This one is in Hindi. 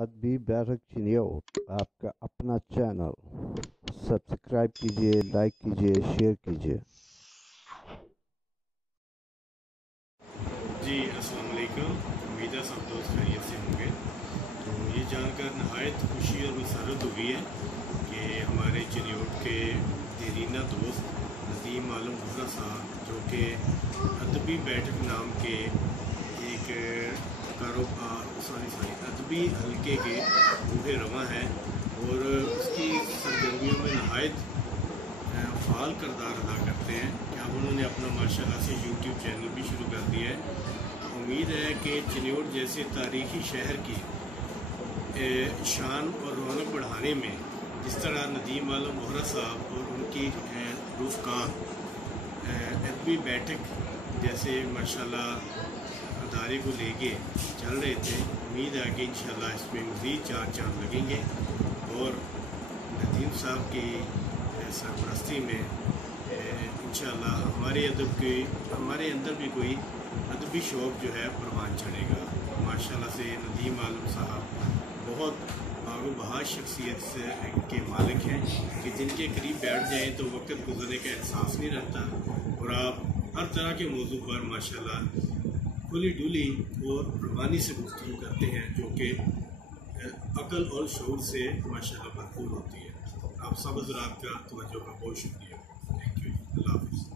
अदबी बैरक चिन्योट, आपका अपना चैनल। सब्सक्राइब कीजिए, लाइक कीजिए, शेयर कीजिए। जी अस्सलाम वालेकुम। उम्मीद है सब दोस्त खैरियत से होंगे। तो ये जानकर नहायत खुशी और मसरत हुई है कि हमारे चिन्योट के देरीना दोस्त नदीम आलम हुर्रा साहब, जो कि अदबी बैठक नाम के एक अदबी हल्के के बूढ़े रवा हैं और उसकी सरगर्मियों में नहायत फ़ाल किरदार अदा करते हैं कि अब उन्होंने अपना माशाल्लाह से यूट्यूब चैनल भी शुरू कर दिया है। उम्मीद है कि चिन्योट जैसे तारीखी शहर की शान और रौनक बढ़ाने में जिस तरह नदीम आलम वोहरा साहब और उनकी रुफ़कार अदबी बैठक जैसे माशाल्लाह अदारे को लेके चल रहे थे, उम्मीद है कि इंशाल्लाह इसमें मज़ीद चार चांद लगेंगे और नदीम साहब की सरपरस्ती में इंशाल्लाह हमारे अंदर भी कोई अदबी शौक़ जो है परवान चढ़ेगा। माशाल्लाह से नदीम आलम साहब बहुत आगो बहा शख्सियत के मालिक हैं कि जिनके करीब बैठ जाएँ तो वक्त गुजरने का एहसास नहीं रहता और आप हर तरह के मौजू पर माशाल्लाह खुली डुली और कुर्बानी से गुफ्तगू करते हैं, जो कि अकल और शऊर से माशाल्लाह भरपूर होती है। आप सब हज़रात का तवज्जो का बहुत शुक्रिया। Thank you. अल्लाह हाफ़िज़।